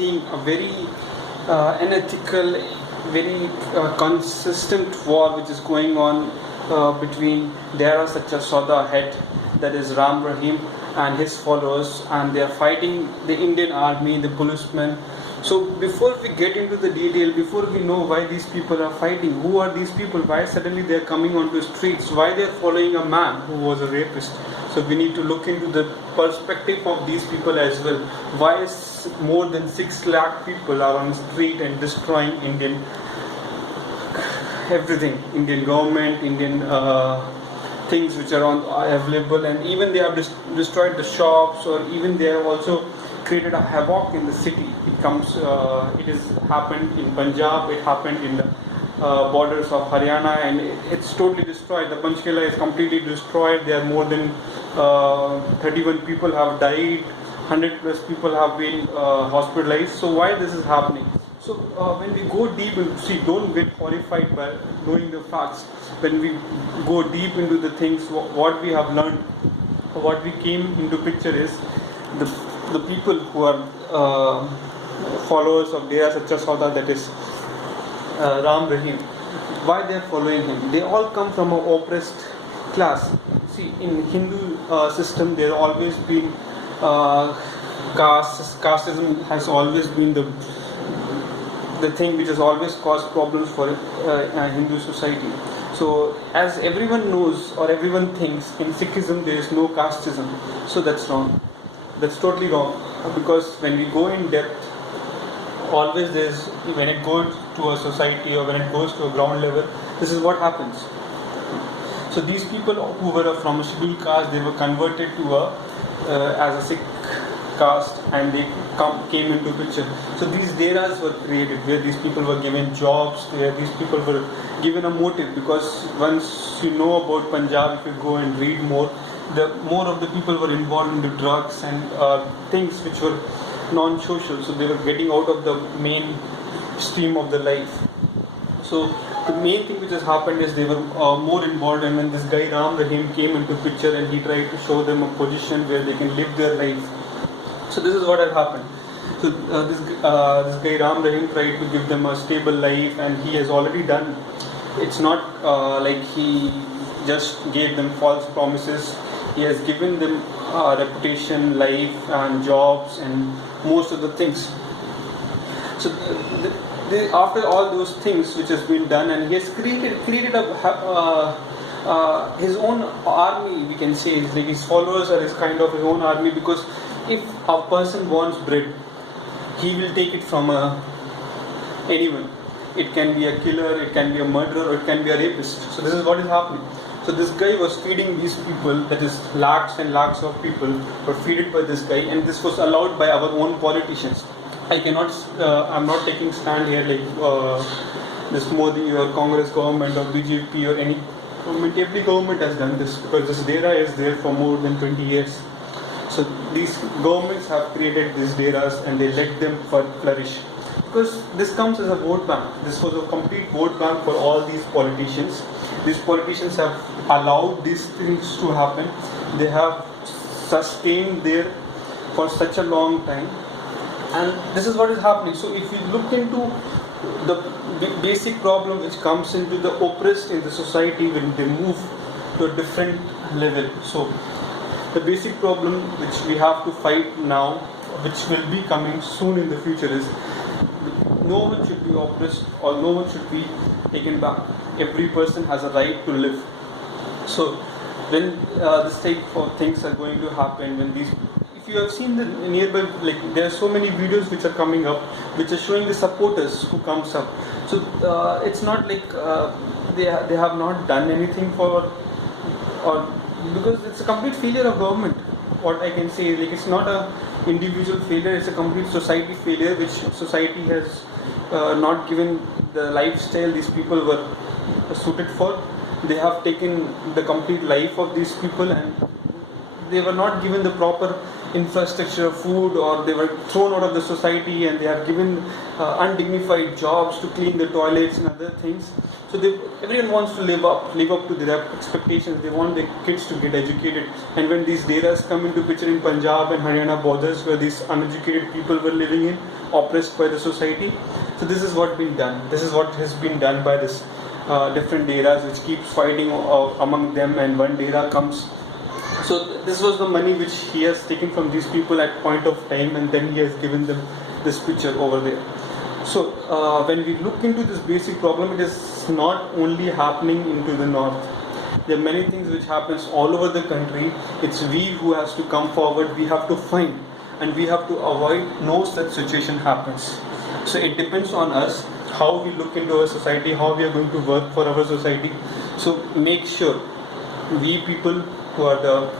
seeing a very unethical, very consistent war which is going on between Dera Sacha Sauda head, that is RamRahim, and his followers, and they are fighting the Indian army, the policemen. So before we get into the detail, before we know why these people are fighting, who are these people, why suddenly they are coming onto streets, why they are following a man who was a rapist. So we need to look into the perspective of these people as well. Why is more than 6 lakh people are on the street and destroying Indian everything, Indian government, Indian things which are available, and even they have destroyed the shops, or even they have also created a havoc in the city. It has happened in Punjab, it happened in the borders of Haryana, and it's totally destroyed. The Panchkela is completely destroyed. There are more than 31 people have died, 100 plus people have been hospitalized. So why this is happening? So when we go deep and see, don't get horrified by knowing the facts. When we go deep into the things, what we have learned, what we came into picture is the people who are followers of Dera Sacha Sauda, that is RamRahim. Why they are following him? They all come from an oppressed class. See, in Hindu system, there always been casteism has always been the thing which has always caused problems for Hindu society. So as everyone knows, or everyone thinks, in Sikhism there is no casteism. So that's wrong. That's totally wrong, because when we go in depth, always there's, when it goes to a society or when it goes to a ground level, this is what happens. So these people who were from a scheduled caste, they were converted to as a Sikh caste, and they came into picture. So these deras were created where these people were given jobs, where these people were given a motive, because once you know about Punjab, if you go and read more, the more of the people were involved in the drugs and things which were non-social. So they were getting out of the main stream of the life. So the main thing which has happened is they were more involved, and when this guy RamRahim came into picture and he tried to show them a position where they can live their life. So this is what had happened. So this guy RamRahim tried to give them a stable life, and he has already done. It's not like he just gave them false promises. He has given them reputation, life, and jobs, and most of the things. So after all those things which has been done, and he has created his own army, we can say. Like his followers are his kind of his own army, because if a person wants bread, he will take it from anyone. It can be a killer, it can be a murderer, or it can be a rapist. So this is what is happening. So this guy was feeding these people, that is lakhs and lakhs of people were fed by this guy, and this was allowed by our own politicians. I'm not taking stand here like this Modi or Congress government or BJP or any government. Every government has done this, because this dera is there for more than 20 years. So these governments have created these deras and they let them flourish. Because this comes as a vote bank. This was a complete vote bank for all these politicians. These politicians have allowed these things to happen. They have sustained there for such a long time. And this is what is happening. So if you look into the basic problem which comes into the oppressed in the society when they move to a different level. So the basic problem which we have to fight now, which will be coming soon in the future, is no one should be oppressed or no one should be taken back. Every person has a right to live. So when this type of things are going to happen, when these, if you have seen the nearby, like there are so many videos which are coming up which are showing the supporters who comes up. So it's not like they have not done anything for, or because it's a complete failure of government. What I can say is, like, it's not a individual failure, it's a complete society failure, which society has not given the lifestyle these people were suited for. They have taken the complete life of these people, and they were not given the proper infrastructure of food, or they were thrown out of the society, and they have given undignified jobs to clean the toilets and other things. So everyone wants to live up to their expectations. They want their kids to get educated. And when these deras come into picture in Punjab and Haryana borders, where these uneducated people were living in, oppressed by the society. So this is what been done. This is what has been done by this different eras, which keeps fighting among them, and one era comes. So this was the money which he has taken from these people at point of time, and then he has given them this picture over there. So when we look into this basic problem, it is not only happening into the north. There are many things which happens all over the country. It's we who has to come forward. We have to find, and we have to avoid no such situation happens. So it depends on us how we look into our society, how we are going to work for our society. So make sure we people who are the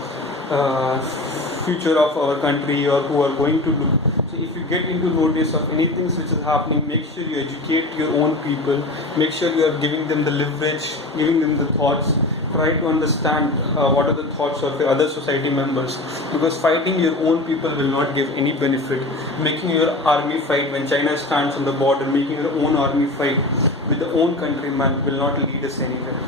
future of our country, or who are going to look. So if you get into notice of anything which is happening, make sure you educate your own people. Make sure you are giving them the leverage, giving them the thoughts. Try to understand what are the thoughts of the other society members, because fighting your own people will not give any benefit. Making your army fight when China stands on the border, making your own army fight with the own countryman will not lead us anywhere.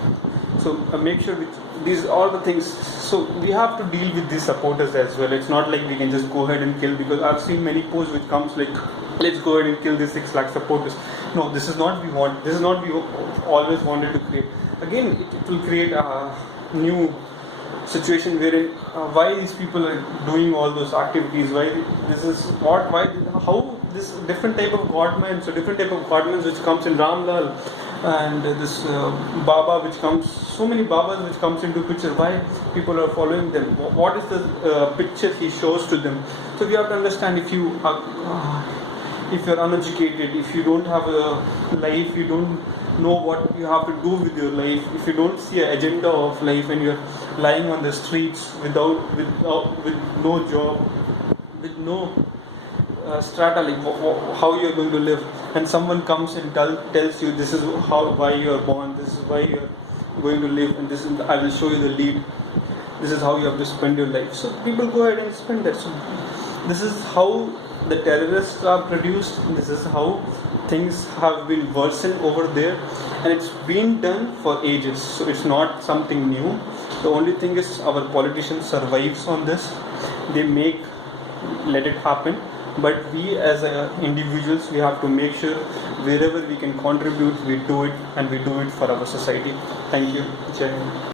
So make sure these all the things. So we have to deal with these supporters as well. It's not like we can just go ahead and kill, because I've seen many posts which comes like, let's go ahead and kill these 6 lakh supporters. No, this is not we want. This is not we always wanted to create. Again, it will create a new situation wherein why these people are doing all those activities, why this is what, why, how this different type of godman, so different type of godmen which comes in Ramlal, and this Baba which comes, so many Babas which comes into picture, why people are following them, what is the picture he shows to them. So we have to understand, if you are if you're uneducated, if you don't have a life, you don't know what you have to do with your life, if you don't see an agenda of life, and you're lying on the streets with no job, with no strata, like how you're going to live, and someone comes and tells you this is why you are born, this is why you are going to live, and this is I will show you the lead, this is how you have to spend your life. So people go ahead and spend that. So this is how the terrorists are produced. This is how things have been worsened over there, and it's been done for ages. So it's not something new. The only thing is our politicians survives on this. They let it happen. But we as individuals, we have to make sure wherever we can contribute, we do it, and we do it for our society. Thank you. Jai Hind.